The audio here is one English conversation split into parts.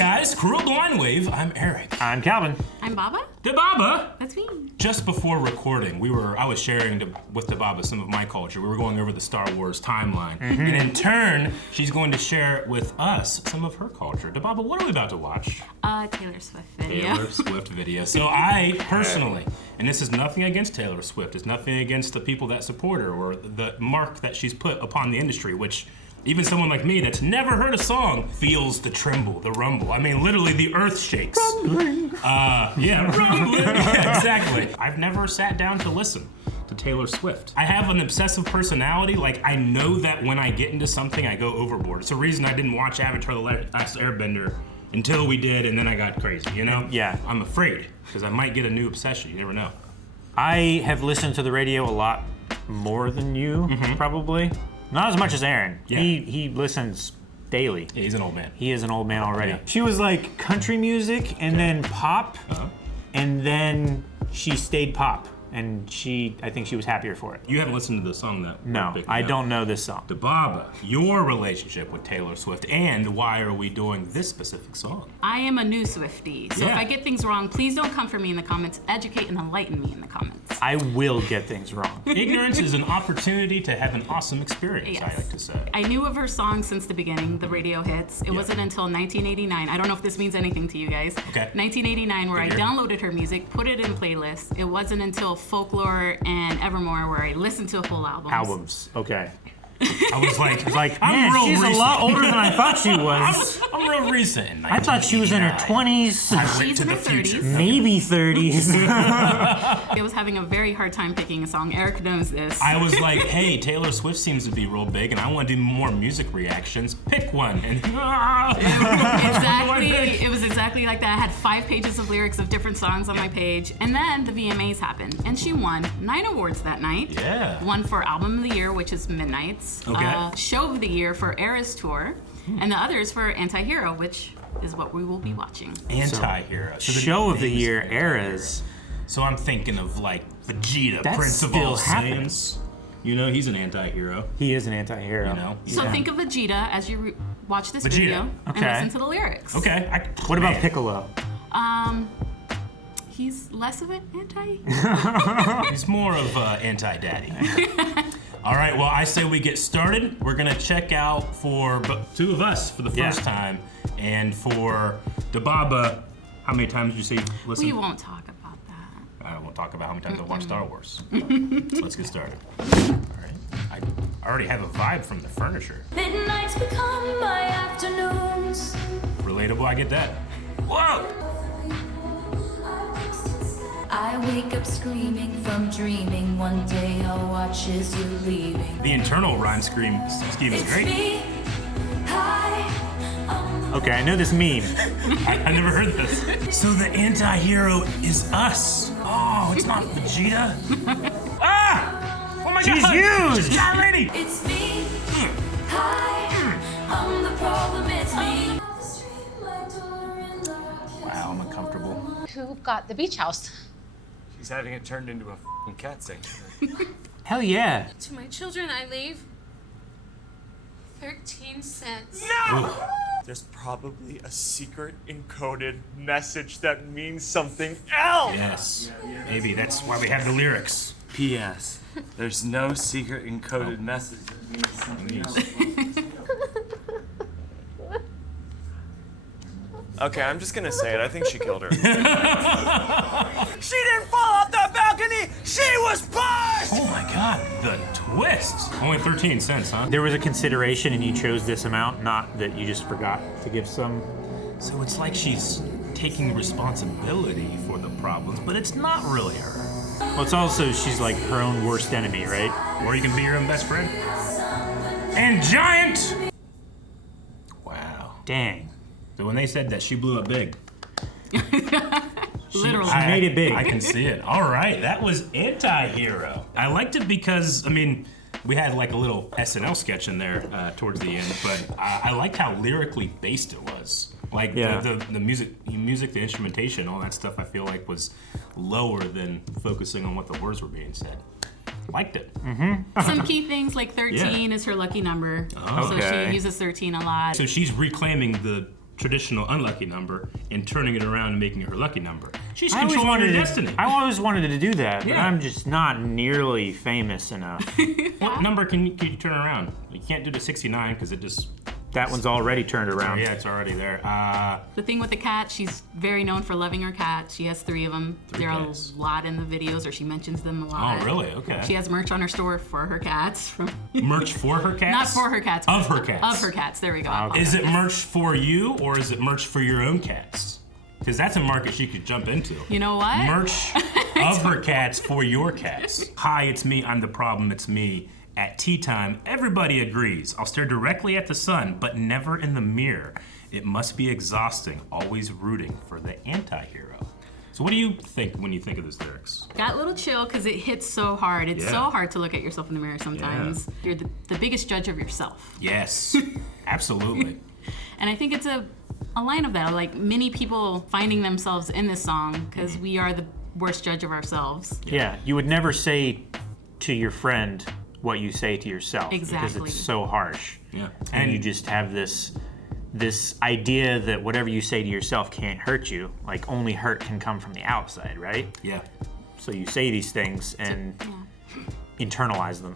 guys, Cruel Blind Wave. I'm Eric. I'm Calvin. I'm Baba. Dababa. That's me. Just before recording, I was sharing with Dababa some of my culture. We were going over the Star Wars timeline. And in turn, she's going to share with us some of her culture. Dababa, what are we about to watch? Taylor Swift video. Taylor Swift video. So I personally, and this is nothing against Taylor Swift, it's nothing against the people that support her or the mark that she's put upon the industry, which even someone like me that's never heard a song feels the tremble, the rumble. I mean, literally the earth shakes. Rumbling. Rumbling. Yeah, exactly. I've never sat down to listen to Taylor Swift. I have an obsessive personality. Like, I know that when I get into something, I go overboard. It's the reason I didn't watch Avatar: The Last Airbender until we did, and then I got crazy, you know? Yeah. I'm afraid, because I might get a new obsession. You never know. I have listened to the radio a lot more than you, probably. Not as much as Aaron. Yeah. He listens daily. Yeah, he's an old man. He is an old man already. Yeah. She was like country music and then pop, and then she stayed pop. And I think she was happier for it. You haven't listened to the song that No, I don't know this song. Dababa, your relationship with Taylor Swift, and why are we doing this specific song? I am a new Swiftie, so if I get things wrong, please don't come for me in the comments. Educate and enlighten me in the comments. I will get things wrong. Ignorance is an opportunity to have an awesome experience, Yes. I like to say. I knew of her song since the beginning, the radio hits. It wasn't until 1989. I don't know if this means anything to you guys. Okay. 1989, where I downloaded her music, put it in playlists. It wasn't until Folklore and Evermore where I listened to full albums. Okay. I was like, Man, real she's recent. a lot older than I thought she was. I'm real recent. I thought she was in her 1989. 20s, I went She's to in the her future. 30s. maybe 30s. I was having a very hard time picking a song. Eric knows this. I was like, hey, Taylor Swift seems to be real big, and I want to do more music reactions. Pick one. And It was exactly like that. I had 5 pages of lyrics of different songs on my page. And then the VMAs happened. And she won 9 awards that night. Yeah. One for Album of the Year, which is Midnight's. Okay. Show of the Year for Eras Tour. And the others for Anti-Hero, which is what we will be watching. Anti-hero. So the Show of the name's year Anti-Hero. eras. So I'm thinking of like Vegeta, That Prince of still all happens. Saiyans. You know, he's an anti-hero. He is an anti-hero. You know? So Yeah. think of Vegeta as you watch this Vegeta. video Okay. and listen to the lyrics. Okay. What about Piccolo? He's less of an anti. He's more of anti-daddy. All right, well, I say we get started. We're gonna check out for 2 of us for the first time, and for Dababa, how many times did you say listen? We won't talk about that. I won't talk about how many times I watched Star Wars. So let's get started. All right, I already have a vibe from the furniture. Midnights become my afternoons. Relatable, I get that. Whoa! I wake up screaming from dreaming. One day I'll watch as you're leaving. The internal rhyme scheme is It's great. me. Hi. Okay, I know this meme. I never heard this. So the anti-hero is us. Oh, it's not Vegeta. Ah! Oh my She's God! huge! She's not ready! It's me. Hi. I'm the problem. It's me. Wow, I'm uncomfortable. Who got the beach house? He's having it turned into a f***ing cat sanctuary. Hell yeah. To my children, I leave 13 cents. There's probably a secret encoded message that means something else. Yes, maybe that's why we have the lyrics. P.S. There's no secret encoded message that means something else. Okay, I'm just gonna say it. I think she killed her. She didn't fall off the balcony! She was pushed! Oh my God, the twist! Only 13 cents, huh? There was a consideration and you chose this amount, not that you just forgot to give some. So it's like she's taking responsibility for the problems, but it's not really her. Well, it's also, she's like her own worst enemy, right? Or you can be your own best friend. And giant! Wow. Dang. So when they said that, she blew up big. Literally. She made it big. I can see it. All right, that was Anti-Hero. I liked it because, I mean, we had like a little SNL sketch in there towards the end, but I liked how lyrically based it was. Like the music, the instrumentation, all that stuff I feel like was lower than focusing on what the words were being said. Liked it. Mm-hmm. Some key things like 13 is her lucky number. Oh, so okay. she uses 13 a lot. So she's reclaiming the traditional unlucky number and turning it around and making it her lucky number. She's I always controlling her wanted destiny. I always wanted to do that, but Yeah. I'm just not nearly famous enough. What number can you turn around? You can't do the 69 because it just... That one's already turned around. Yeah, it's already there. The thing with the cat, she's very known for loving her cat. She has 3 of them. There are cats. a lot in the videos, or she mentions them a lot. Oh, really? Okay. She has merch on her store for her cats. Merch for her cats? Not for her cats. Of but her cats. Of her cats. There we go. Okay. Is it merch for you or is it merch for your own cats? Because that's a market she could jump into. You know what? Merch of her cats for your cats. Hi, it's me. I'm the problem. It's me. At tea time, everybody agrees. I'll stare directly at the sun, but never in the mirror. It must be exhausting, always rooting for the anti-hero. So what do you think when you think of those lyrics? Got a little chill because it hits so hard. It's Yeah. so hard to look at yourself in the mirror sometimes. You're the biggest judge of yourself. Yes, absolutely. And I think it's a line of that, like many people finding themselves in this song because we are the worst judge of ourselves. Yeah, you would never say to your friend what you say to yourself because Exactly. it's so harsh. Yeah. And you just have this idea that whatever you say to yourself can't hurt you. Like only hurt can come from the outside, right? Yeah. So you say these things and internalize them.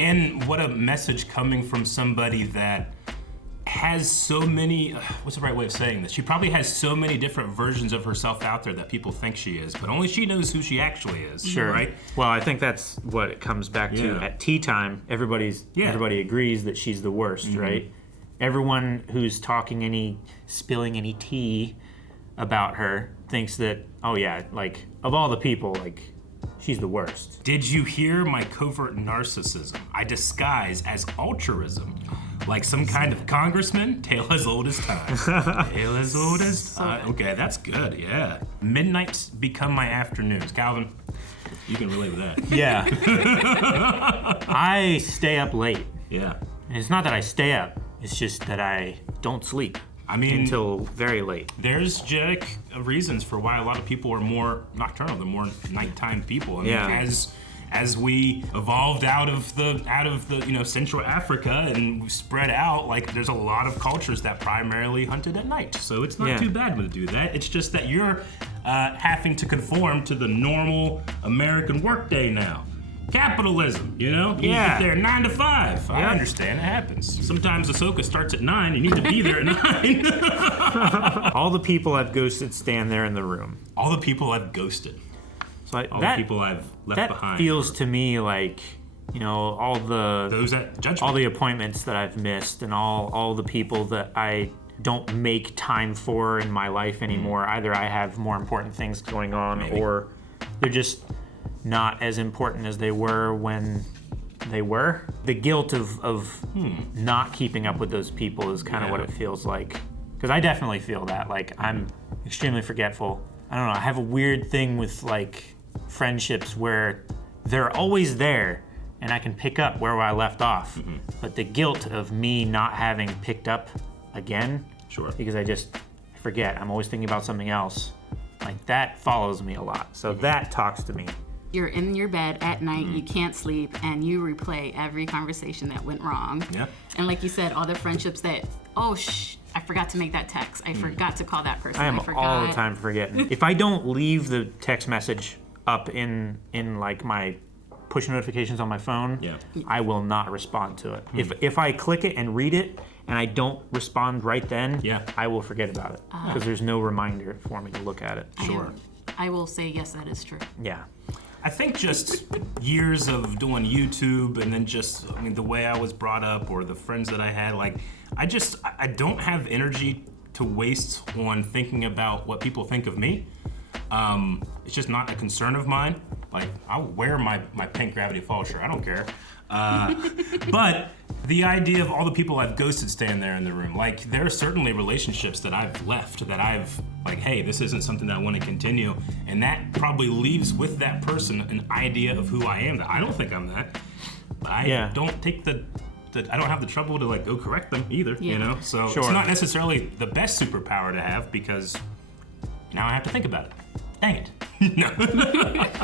And what a message coming from somebody that has so many, what's the right way of saying this? She probably has so many different versions of herself out there that people think she is, but only she knows who she actually is. Sure. Right? Well, I think that's what it comes back to. Yeah. At tea time, everybody agrees that she's the worst, right? Everyone who's spilling any tea about her thinks that, oh yeah, like of all the people, like she's the worst. Did you hear my covert narcissism? I disguise as altruism. Like some kind of congressman, tale as old as time. Tale as old as time. Okay, that's good, yeah. Midnights become my afternoons. Calvin, you can relate with that. Yeah. I stay up late. Yeah. And it's not that I stay up, it's just that I don't sleep. I mean, until very late. There's genetic reasons for why a lot of people are more nocturnal, they're more nighttime people. I mean, Yeah. as we evolved out of the Central Africa and we spread out, like there's a lot of cultures that primarily hunted at night. So it's not too bad to do that. It's just that you're having to conform to the normal American workday now. Capitalism, you get there 9 to 5. I understand, it happens. Sometimes Ahsoka starts at 9, you need to be there at 9. All the people I've ghosted stand there in the room. All the people I've ghosted. So All the people I've left behind. That feels to me like, all those that judge me. all the appointments that I've missed and all the people that I don't make time for in my life anymore. Either I have more important things going on or they're just not as important as they were when they were. The guilt of not keeping up with those people is kind of what it feels like. Because I definitely feel that. Like, I'm extremely forgetful. I don't know, I have a weird thing with, like, friendships where they're always there and I can pick up where I left off. But the guilt of me not having picked up again, because I forget, I'm always thinking about something else, like that follows me a lot. So that talks to me. You're in your bed at night, you can't sleep, and you replay every conversation that went wrong. Yeah. And like you said, all the friendships that, I forgot to make that text. I forgot to call that person. I am forgot. all the time forgetting. If I don't leave the text message up in like my push notifications on my phone, I will not respond to it. If I click it and read it and I don't respond right then, I will forget about it because there's no reminder for me to look at it. I will say yes, that is true. Yeah. I think just years of doing YouTube and then the way I was brought up or the friends that I had, like, I don't have energy to waste on thinking about what people think of me. It's just not a concern of mine. Like, I'll wear my pink Gravity Falls shirt, I don't care. But the idea of all the people I've ghosted staying there in the room, like, there are certainly relationships that I've left that I've, like, hey, this isn't something that I want to continue. And that probably leaves with that person an idea of who I am, that I don't think I'm that. But I don't take I don't have the trouble to, like, go correct them either, So it's not necessarily the best superpower to have because now I have to think about it. Dang it. No.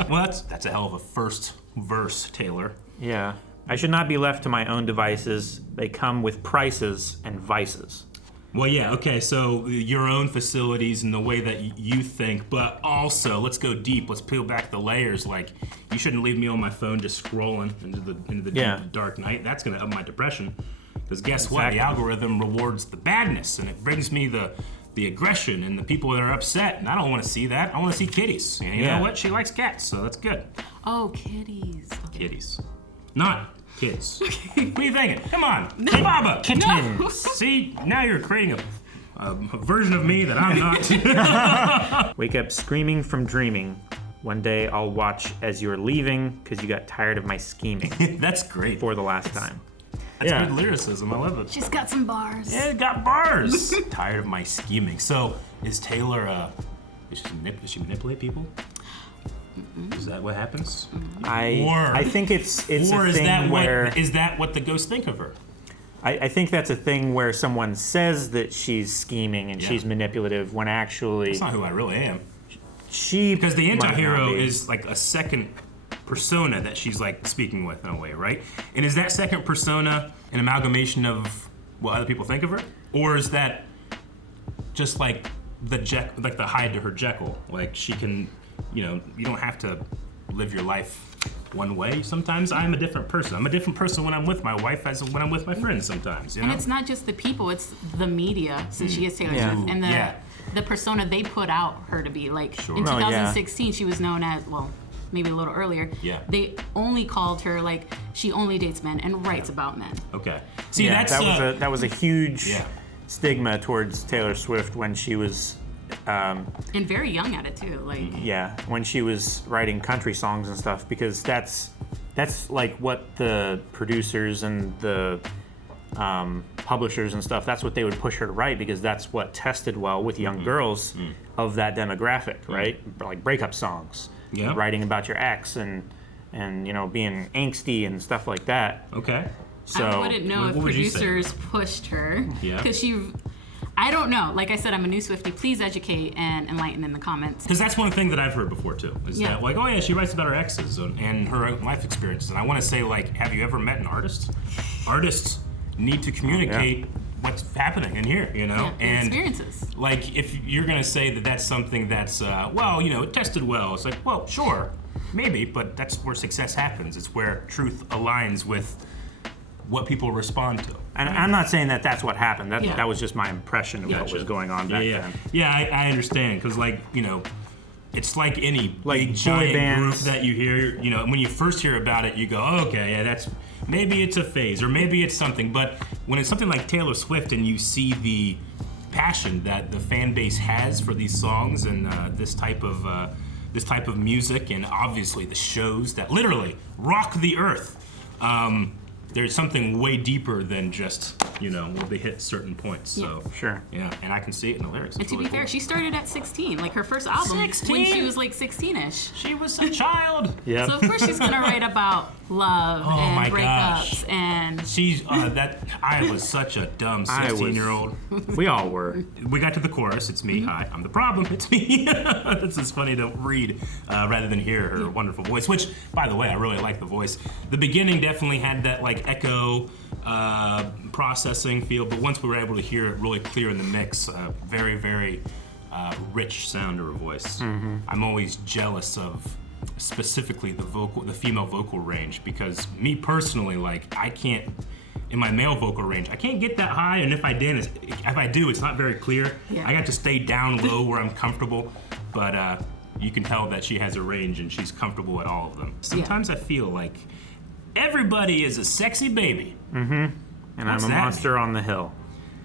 Well, that's a hell of a first verse, Taylor. Yeah. I should not be left to my own devices. They come with prices and vices. Well, yeah, okay, so your own facilities and the way that you think, but also, let's go deep, let's peel back the layers, like, you shouldn't leave me on my phone just scrolling into the deep, dark night. That's gonna up my depression, because guess what? The algorithm rewards the badness, and it brings me the aggression and the people that are upset, and I don't want to see that. I want to see kitties, and you know what? She likes cats, so that's good. Oh, kitties. Okay. Kitties. Not kids. What are you thinking? Come on, Dababa. Kittens. See, now you're creating a version of me that I'm not. Wake up screaming from dreaming. One day I'll watch as you're leaving because you got tired of my scheming That's great. for the last time. That's good lyricism. I love it. She's got some bars. Yeah, it got bars. Tired of my scheming. So, is Taylor? Does she manipulate people? Is that what happens? I think it's Or a is thing that where is that what the ghosts think of her? I think that's a thing where someone says that she's scheming and she's manipulative when actually That's not who I really am. she Because the might not anti-hero be. is like a second persona that she's like speaking with in a way, right? And is that second persona an amalgamation of what other people think of her, or is that just like the Hyde to her Jekyll? Like she can, you don't have to live your life one way. Sometimes I'm a different person. I'm a different person when I'm with my wife as when I'm with my friends. Sometimes, you know. And it's not just the people; it's the media. Since she is Taylor Swift, and the persona they put out her to be. Like in 2016, she was known as maybe a little earlier. Yeah. They only called her like she only dates men and writes about men. Okay. See, that was a huge Yeah. stigma towards Taylor Swift when she was And very young at it too. Like when she was writing country songs and stuff, because that's like what the producers and the publishers and stuff, that's what they would push her to write, because that's what tested well with young girls of that demographic, right? Like breakup songs, writing about your ex and being angsty and stuff like that. Okay. So I wouldn't know if what would you say? producers pushed her. Yeah. Because I don't know. Like I said, I'm a new Swiftie. Please educate and enlighten in the comments. Because that's one thing that I've heard before too. Is that like, oh yeah, she writes about her exes and her life experiences. And I want to say, like, have you ever met an artist? Artists need to communicate what's happening in here, and experiences. Like, if you're gonna say that that's something that's, it tested well. It's like, well, sure, maybe, but that's where success happens. It's where truth aligns with what people respond to. And I'm not saying that that's what happened. That was just my impression of what was going on back then. Yeah, I understand, because it's like any big boy giant bands. group that you hear, when you first hear about it, you go, oh, okay, yeah, maybe it's a phase, or maybe it's something. But when it's something like Taylor Swift and you see the passion that the fan base has for these songs and this type of music, and obviously the shows that literally rock the earth, there's something way deeper than just, will they hit certain points. So Sure. Yeah, and I can see it in the lyrics. And to be fair, she started at 16. Like her first album when she was like 16-ish. She was a child. Yeah. So of course she's gonna write about love my and breakups gosh. and She's I was such a dumb 16-year-old. We all were. We got to the chorus. It's me. Hi, I'm the problem. It's me. This is funny to read rather than hear her wonderful voice. Which, by the way, I really like the voice. The beginning definitely had that like echo processing feel, but once we were able to hear it really clear in the mix, very, very rich sound to her voice. I'm always jealous of specifically the female vocal range, because me personally, like, I can't, in my male vocal range, I can't get that high, and if I do, it's not very clear. I got to stay down low where I'm comfortable, but you can tell that she has a range and she's comfortable at all of them. Sometimes I feel like everybody is a sexy baby. And What's I'm a that monster on the hill.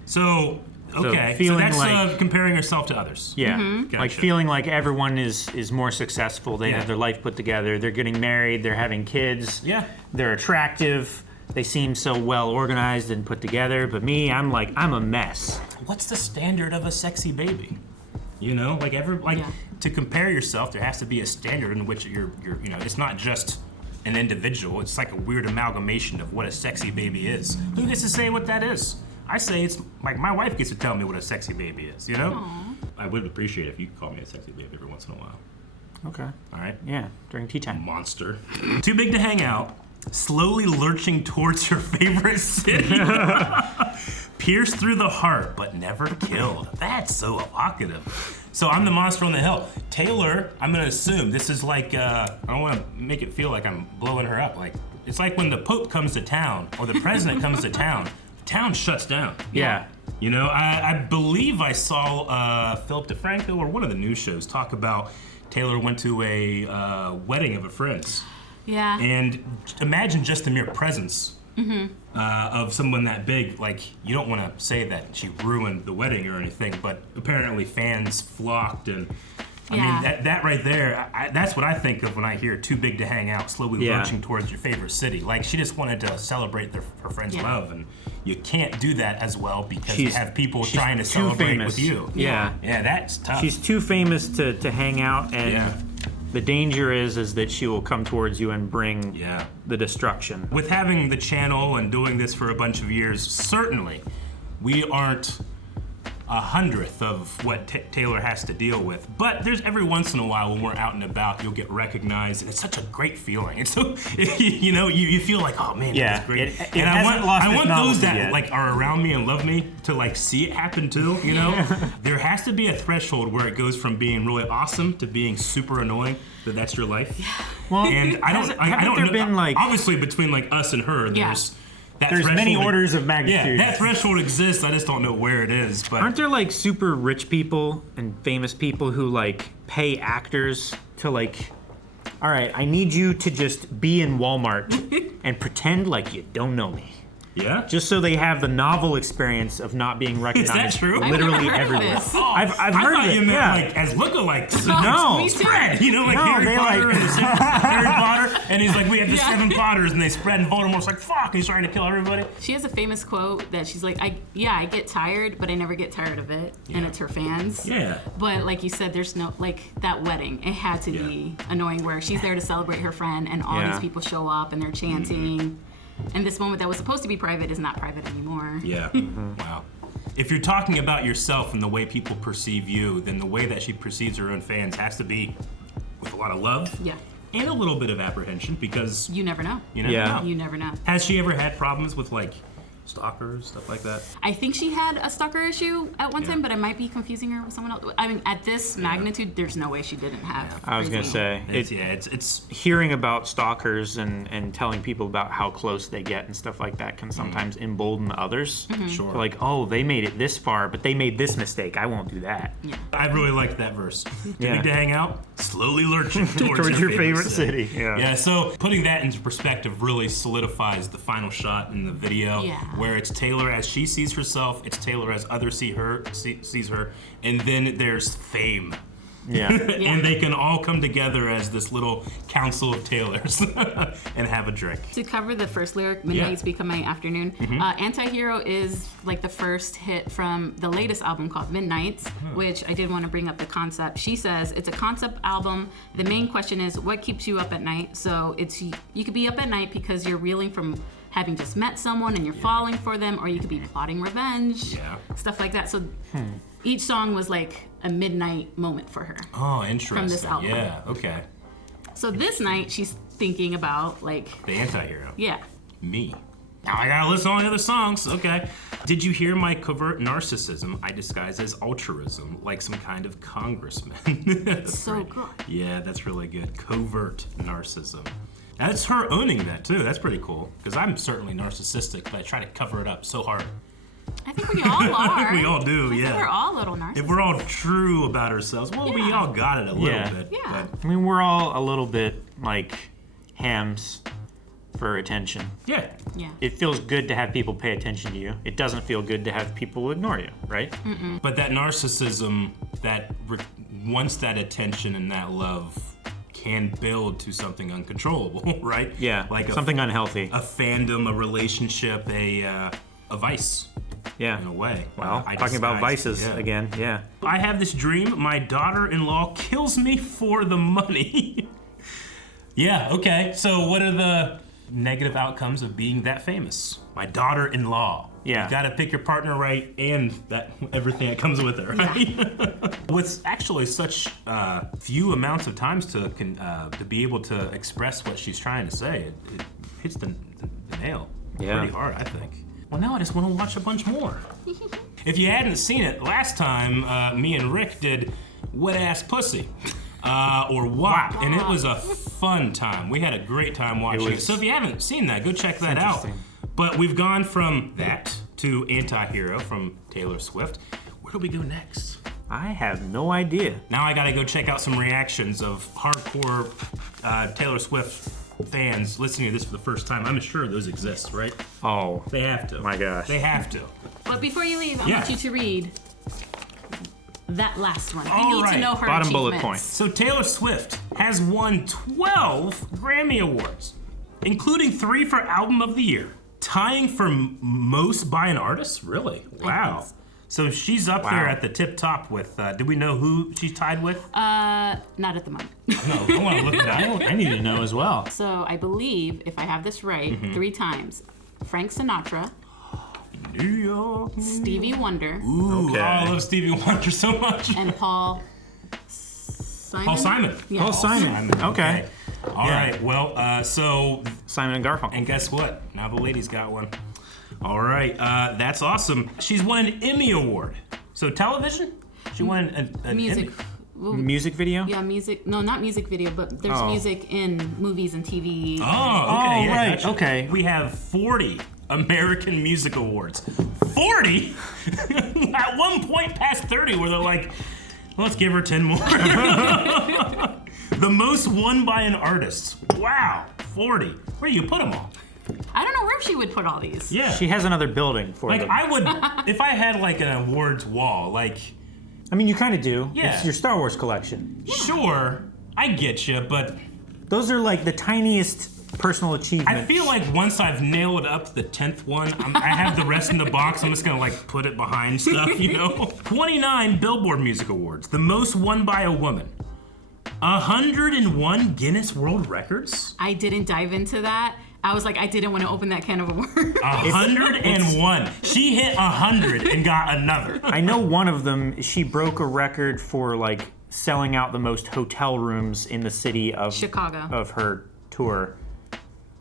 So, okay, so feeling that's like- comparing herself to others. Yeah, like Gotcha. feeling like everyone is more successful. They have their life put together. They're getting married. They're having kids. Yeah. They're attractive. They seem so well organized and put together. But me, I'm a mess. What's the standard of a sexy baby? To compare yourself, there has to be a standard in which you're it's not just an individual. It's like a weird amalgamation of what a sexy baby is. Who gets to say what that is? I say it's like my wife gets to tell me what a sexy baby is, I would appreciate if you could call me a sexy baby every once in a while. Okay. All right? Yeah, during tea time. Monster. Too big to hang out. Slowly lurching towards your favorite city. Pierced through the heart, but never killed. That's so evocative. So I'm the monster on the hill. Taylor, I'm gonna assume this is like, I don't wanna make it feel like I'm blowing her up. Like, it's like when the Pope comes to town, or the president comes to town, town shuts down. Yeah. You know, I believe I saw Philip DeFranco or one of the news shows talk about Taylor went to a wedding of a friend's. Yeah. And imagine just the mere presence of someone that big. Like, you don't want to say that she ruined the wedding or anything, but apparently fans flocked. And I mean, that right there, that's what I think of when I hear too big to hang out, slowly lurching towards your favorite city. Like, she just wanted to celebrate her friend's love, and you can't do that as well because you have people trying to celebrate with you. Yeah. Yeah, that's tough. She's too famous to hang out, and the danger is that she will come towards you and bring the destruction. With having the channel and doing this for a bunch of years, certainly we aren't 100th of what Taylor has to deal with. But there's every once in a while when we're out and about, you'll get recognized, and it's such a great feeling. It's so, you know, you feel like, oh man, that's great. And I want those that like are around me and love me to like see it happen too. You know, there has to be a threshold where it goes from being really awesome to being super annoying. That's your life. Well, and I don't know. Been like, obviously, between like us and her, there's many orders of magnitude. Yeah, that threshold exists. I just don't know where it is. But aren't there like super rich people and famous people who like pay actors to like, all right, I need you to just be in Walmart and pretend like you don't know me. Yeah. Just so they have the novel experience of not being recognized. Is that true? Literally everywhere. I've heard of it. You meant like as lookalikes. No, me too. Spread. You know, like Harry Potter and Harry Potter, and he's like, we have the 7 Potters, and they spread, and Voldemort's like, fuck, he's trying to kill everybody. She has a famous quote that she's like, I get tired, but I never get tired of it, and it's her fans. Yeah. But like you said, there's no like that wedding. It had to be annoying where she's there to celebrate her friend, and all these people show up and they're chanting. And this moment that was supposed to be private is not private anymore. Yeah. Wow. If you're talking about yourself and the way people perceive you, then the way that she perceives her own fans has to be with a lot of love. Yeah. And a little bit of apprehension because you never know. You never know. You never know. Has she ever had problems with like stalkers, stuff like that? I think she had a stalker issue at one time, but I might be confusing her with someone else. I mean, at this magnitude, there's no way she didn't have. I was gonna say it's hearing about stalkers and telling people about how close they get and stuff like that can sometimes embolden others. Sure. Like, oh, they made it this far, but they made this mistake. I won't do that. Yeah. I really liked that verse. Too big to hang out, slowly lurching towards your favorite city. Yeah. So putting that into perspective really solidifies the final shot in the video. Yeah. Where it's Taylor as she sees herself, it's Taylor as others sees her, and then there's fame. Yeah. And they can all come together as this little council of Taylors and have a drink. To cover the first lyric, Midnight's Become My Afternoon, Antihero is like the first hit from the latest album called Midnights, which I did want to bring up the concept. She says it's a concept album. The main question is what keeps you up at night? So it's you could be up at night because you're reeling from having just met someone and you're falling for them, or you could be plotting revenge, stuff like that. So each song was like a midnight moment for her. Oh, interesting. From this album. Yeah, okay. So this night, she's thinking about like... The anti-hero. Yeah. Me. Now I gotta listen to all the other songs, okay. Did you hear my covert narcissism I disguise as altruism, like some kind of congressman? That's so great. good. Yeah, that's really good. Covert narcissism. That's her owning that too. That's pretty cool. Because I'm certainly narcissistic, but I try to cover it up so hard. I think we all are. We all do, I think we're all little narcissists. If we're all true about ourselves, well, we all got it a little bit. Yeah. But I mean, we're all a little bit like hams for attention. yeah. Yeah. It feels good to have people pay attention to you. It doesn't feel good to have people ignore you, right? But that narcissism, that wants that attention and that love, can build to something uncontrollable, right? Yeah, like something unhealthy. A fandom, a relationship, a vice. Yeah. In a way. Well, talking about vices again, yeah. I have this dream. My daughter-in-law kills me for the money. Yeah, okay. So what are the negative outcomes of being that famous? My daughter-in-law. Yeah. You gotta pick your partner right and that everything that comes with it, right? Yeah. With actually such few amounts of times to be able to express what she's trying to say, it hits the nail pretty hard, I think. Well, now I just want to watch a bunch more. If you hadn't seen it, last time me and Rick did Wet Ass Pussy. Or WAP, and it was a fun time. We had a great time watching it. So if you haven't seen that, go check that out. But we've gone from that to Anti-Hero from Taylor Swift. Where do we go next? I have no idea. Now I gotta go check out some reactions of hardcore Taylor Swift fans listening to this for the first time. I'm sure those exist, right? Oh, They have to. my gosh. They have to. But before you leave, I Yeah. want you to read that last one. I All need to right. know her Bottom bullet achievements. So Taylor Swift has won 12 Grammy Awards, including 3 for Album of the Year, tying for most by an artist. Really? Wow. So she's up there at the tip top with. Do we know who she's tied with? Not at the moment. No, I want to look it up. I need to know as well. So I believe, if I have this right, 3 times. Frank Sinatra, New York. Stevie Wonder, Ooh, Okay. I love Stevie Wonder so much. and Paul Simon. Paul Simon. Yeah. Paul Simon. Okay. All right. Well, so Simon and Garfunkel. and guess what? Now the lady's got one. All right, that's awesome. She's won an Emmy Award. So television? She won an Music. Emmy. Music video? Yeah, music. No, not music video, but there's Oh. music in movies and TV. Oh, okay. Oh, yeah, right, gotcha. okay. We have 40 American Music Awards. 40? At one point past 30 where they're like, let's give her 10 more. The most won by an artist. Wow, 40. Where do you put them all? I don't know where she would put all these. Yeah. She has another building for Like them. I would, if I had like an awards wall, like, I mean, you kind of do. Yeah. It's your Star Wars collection. sure, I get you, but Those are like the tiniest personal achievements. I feel like once I've nailed up the 10th one, I have the rest in the box. I'm just gonna like put it behind stuff, you know? 29 Billboard Music Awards, the most won by a woman. 101 Guinness World Records. I didn't dive into that. I was like, I didn't want to open that can of worms. 101. She hit 100 and got another. I know one of them, she broke a record for like selling out the most hotel rooms in the city of Chicago. of her tour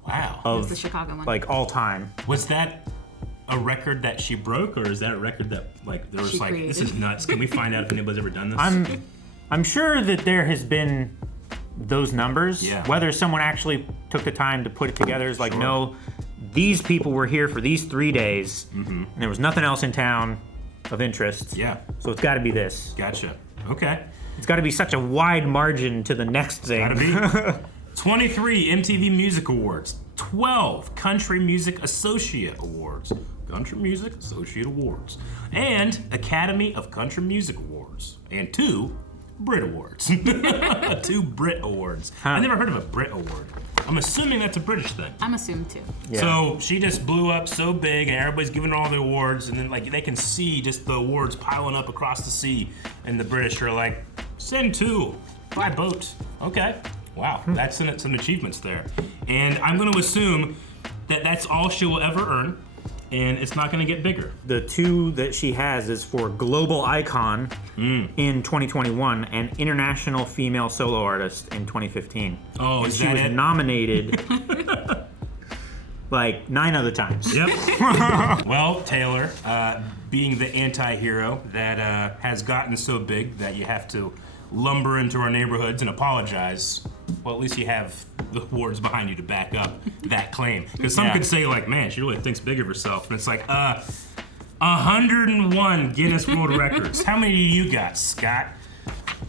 Wow. It was the Chicago one. like all time. Was that a record that she broke, or is that a record that like there was She like this created. is nuts? Can we find out if anybody's ever done this? I'm sure that there has been those numbers. Yeah. Whether someone actually took the time to put it together is like, no, these people were here for these 3 days, and there was nothing else in town of interest. Yeah. So it's got to be this. Gotcha. Okay. It's got to be such a wide margin to the next thing. Gotta be. 23 MTV Music Awards, 12 Country Music Associate Awards, Country Music Associate Awards, and Academy of Country Music Awards, and 2 Brit Awards. 2 Brit Awards. I never heard of a Brit Award. I'm assuming that's a British thing. I'm assuming too. Yeah. So she just blew up so big, and everybody's giving her all the awards, and then like they can see just the awards piling up across the sea, and the British are like, send 2 by boat. Okay. Wow, that's some achievements there. And I'm going to assume that that's all she will ever earn, and it's not going to get bigger. The 2 that she has is for Global Icon in 2021 and International Female Solo Artist in 2015. Oh, and is she that was it? nominated like 9 other times. Yep. Well, Taylor, being the anti-hero that has gotten so big that you have to lumber into our neighborhoods and apologize, well, at least you have the awards behind you to back up that claim. Because some Yeah. could say, like, man, she really thinks big of herself. And it's like, 101 Guinness World Records. How many do you got, Scott?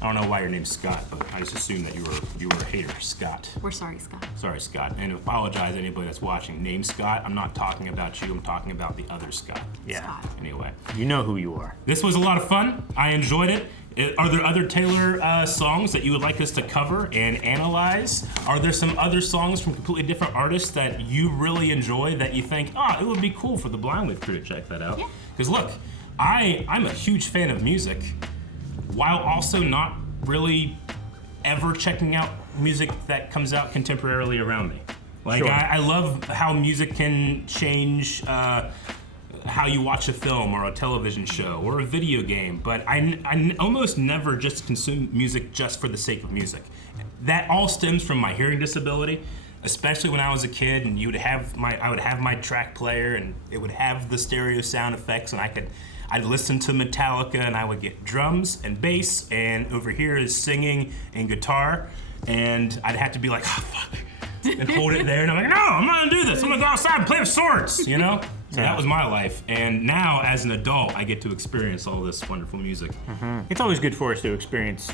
I don't know why your name's Scott, but I just assumed that you were a hater, Scott. We're sorry, Scott. Sorry, Scott. And apologize to anybody that's watching. Name Scott. I'm not talking about you. I'm talking about the other Scott. Yeah. Scott. Anyway, You know who you are. this was a lot of fun. I enjoyed it. Are there other Taylor songs that you would like us to cover and analyze? Are there some other songs from completely different artists that you really enjoy that you think, it would be cool for the Blind Wave crew to check that out? Yeah. Because look, I'm a huge fan of music, while also not really ever checking out music that comes out contemporarily around me. Like, Sure. I love how music can change how you watch a film or a television show or a video game, but I almost never just consume music just for the sake of music. That all stems from my hearing disability. especially when I was a kid, and I would have my track player, and it would have the stereo sound effects, and I'd listen to Metallica, and I would get drums and bass, and over here is singing and guitar, and I'd have to be like, oh fuck, and hold it there, and I'm like, no, I'm not gonna do this. I'm gonna go outside and play with swords, you know? So that was my life, and now as an adult, I get to experience all this wonderful music. It's always good for us to experience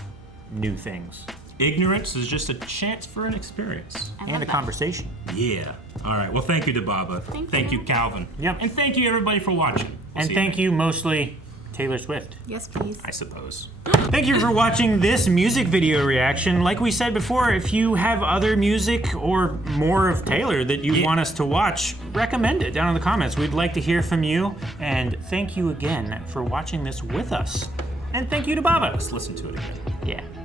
new things Ignorance is just a chance for an experience. and a conversation. Yeah. All right. Well, thank you, Dababa. Thank you, Calvin. Yep. And thank you, everybody, for watching. And thank you mostly Taylor Swift. Yes, please. I suppose. Thank you for watching this music video reaction. Like we said before, if you have other music or more of Taylor that you want us to watch, recommend it down in the comments. We'd like to hear from you. And thank you again for watching this with us. And thank you to Baba. Let's listen to it again. Yeah.